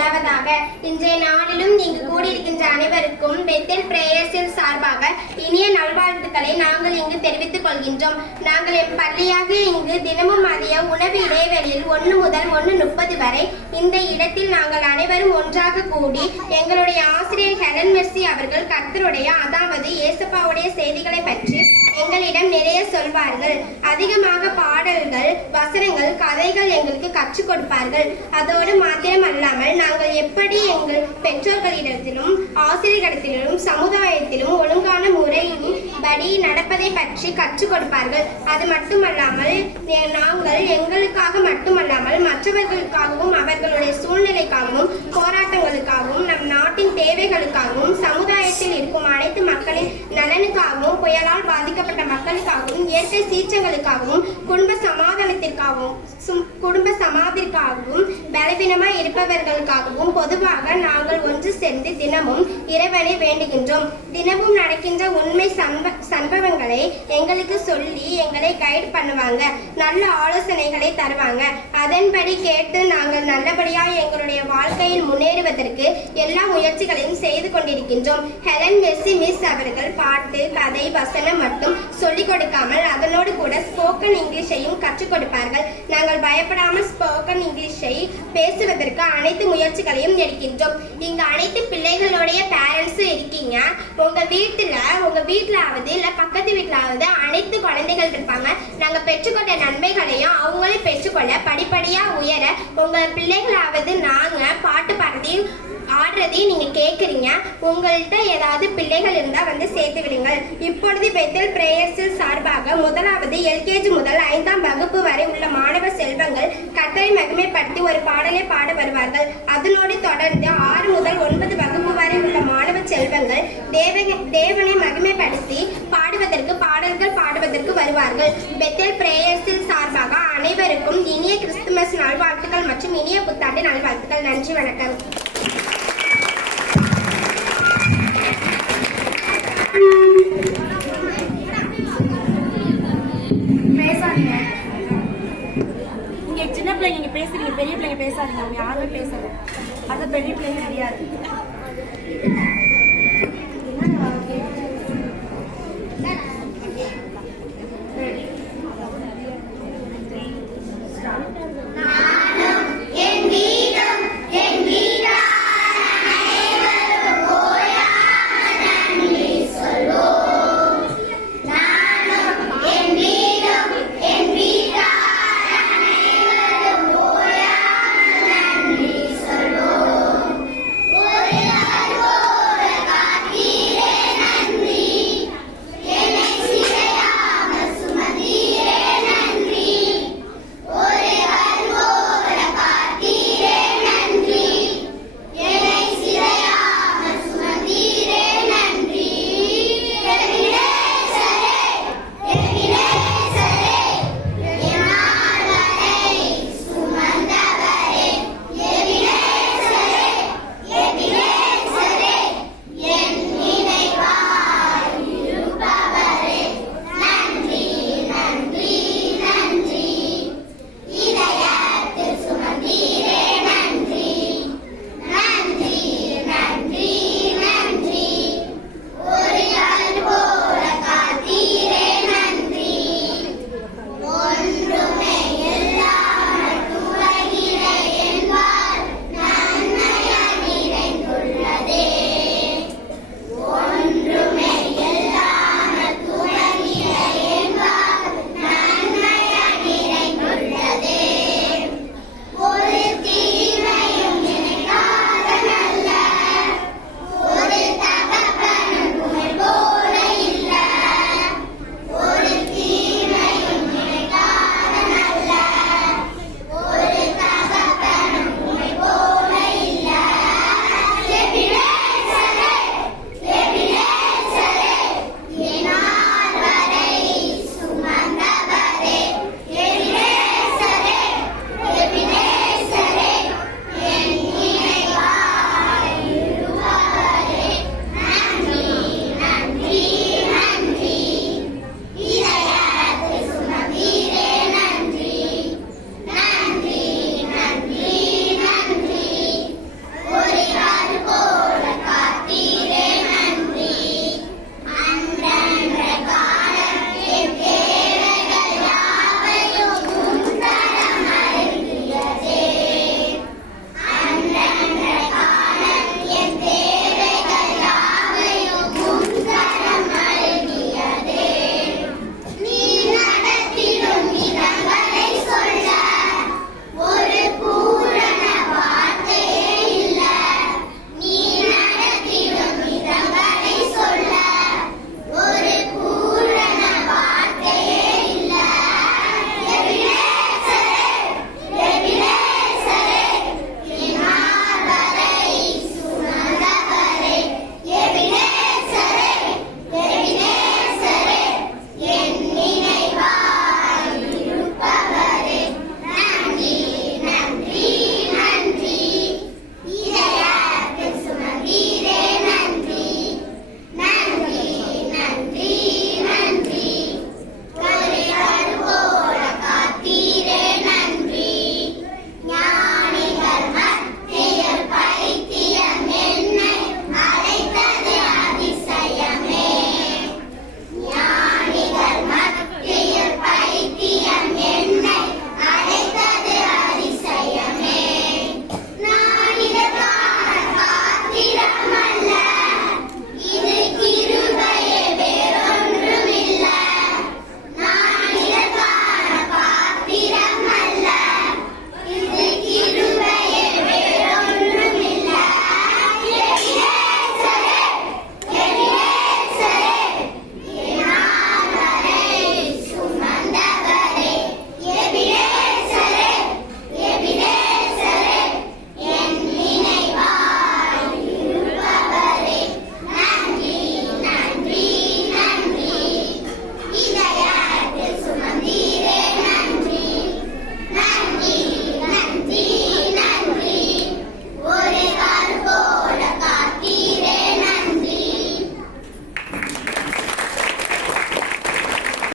முதலாவதாக இன்றைய நாளிலும் இங்கு கூடியிருக்கின்ற அனைவருக்கும் பெத்தல் பிரேயர்ஸில் சார்பாக இனிய நல்வாழ்த்துக்களை நாங்கள் இங்கு தெரிவித்துக் கொள்கின்றோம். நாங்கள் என் பள்ளியாக இங்கு தினமும் மதிய உணவு இடைவெளியில் ஒன்று முதல் ஒன்று முப்பது வரை இந்த இடத்தில் நாங்கள் அனைவரும் ஒன்றாக கூடி எங்களுடைய ஆசிரியர் ஹெலன் மெர்சி அவர்கள் கர்த்தருடைய அதாவது இயேசப்பாவுடைய செய்திகளை பற்றி எங்களிடம் நிறைய சொல்வார்கள். அதிகமாக பாடல்கள் வசனங்கள் கதைகள் எங்களுக்கு கற்றுக் கொடுப்பார்கள். அதோடு மாத்திரம் அல்லாமல் நாங்கள் எப்படி எங்கள் பெற்றோர்களிடத்திலும் ஆசிரியர்களிடத்திலும் சமுதாயத்திலும் ஒழுங்கான முறையின் படி நடப்பதை பற்றி கற்றுக் கொடுப்பார்கள். அது மட்டுமல்லாமல் நாங்கள் எங்களுக்காக மட்டுமல்லாமல் மற்றவர்களுக்காகவும் அவர்களுடைய சூழ்நிலைக்காகவும் போராட்டங்களுக்காகவும் நம் நாட்டின் தேவைகளுக்காகவும் சமுதாயத்தில் இருக்கும் அனைத்து மக்களின் நலனுக்காகவும் புயலால் பாதிக்கப்பட்ட மக்களுக்காகவும் இயற்கை சீற்றங்களுக்காகவும் குடும்ப சமாதானத்திற்காகவும் குடும்ப சமாதிற்காகவும் பலவீனமாய் இருப்பவர்களுக்காகவும் பொதுவாக நாங்கள் ஒன்று சேர்ந்து தினமும் இறைவனை வேண்டுகின்றோம். தினமும் நடக்கின்ற உண்மை சம்ப சம்பவங்களை எங்களுக்கு சொல்லி எங்களை கைட் பண்ணுவாங்க. நல்ல ஆலோசனைகளை தருவாங்க. அதன்படி கேட்டு நாங்கள் நல்லபடியாக எங்களுடைய வாழ்க்கையில் முன்னேறுவதற்கு எல்லா முயற்சிகளையும் செய்து கொண்டிருக்கின்றோம். ஹெலன் மெர்சி மிஸ் அவர்கள் பாட்டு கதை வசனம் மட்டும் சொல்லிக் கொடுக்காமல் அதனோடு கூட ஸ்போக்கன் இங்கிலீஷையும் கற்றுக் கொடுப்பார்கள். நாங்கள் பயப்படாமல் ஸ்போக்கன் இங்கிலீஷை பேசுவதற்கு அனைத்து முயற்சிகளையும் எடுக்கின்றோம். நீங்கள் அனைத்து பிள்ளைகளுடைய பேரண்ட்ஸும் இருக்கீங்க. உங்கள் வீட்டில் உங்கள் வீட்டிலாவது இல்லை பக்கத்து வீட்டிலாவது அனைத்து குழந்தைகள் இருப்பாங்க. நாங்கள் பெற்றுக்கொண்ட நன்மைகளையும் அவங்களே பெற்றுக்கொள்ள படிப்படியாக உயர உங்கள் பிள்ளைகளாவது நாங்கள் பாட்டு பாடுறதையும் ஆடுறதையும் நீங்க கேக்குறீங்க. உங்கள்கிட்ட ஏதாவது பிள்ளைகள் இருந்தா வந்து சேர்த்து விடுங்கள். இப்பொழுது பெத்தல் பிரேயர்ஸில் சார்பாக முதலாவது எல்கேஜி முதல் ஐந்தாம் வகுப்பு வரை உள்ள மாணவ செல்வங்கள் கட்டளை மகிமைப்படுத்தி ஒரு பாடலை பாட வருவார்கள். அதனோடு தொடர்ந்து ஆறு முதல் ஒன்பது வகுப்பு வரை உள்ள மாணவ செல்வங்கள் தேவக தேவனை மகிமைப்படுத்தி பாடுவதற்கு பாடல்கள் பாடுவதற்கு வருவார்கள். பெத்தல் பிரேயர்ஸில் சார்பாக அனைவருக்கும் இனிய கிறிஸ்துமஸ் நல்வாழ்த்துக்கள் மற்றும் இனிய புத்தாண்டு நல்வாழ்த்துக்கள். நன்றி வணக்கம். பேசாதீங்க. இங்க சின்ன பிள்ளைங்க இங்க பேசுறீங்க பெரிய பிள்ளைங்க பேசாதீங்க. அவங்க யாருமே பேசல. அது பெரிய பிள்ளைங்க தெரியாது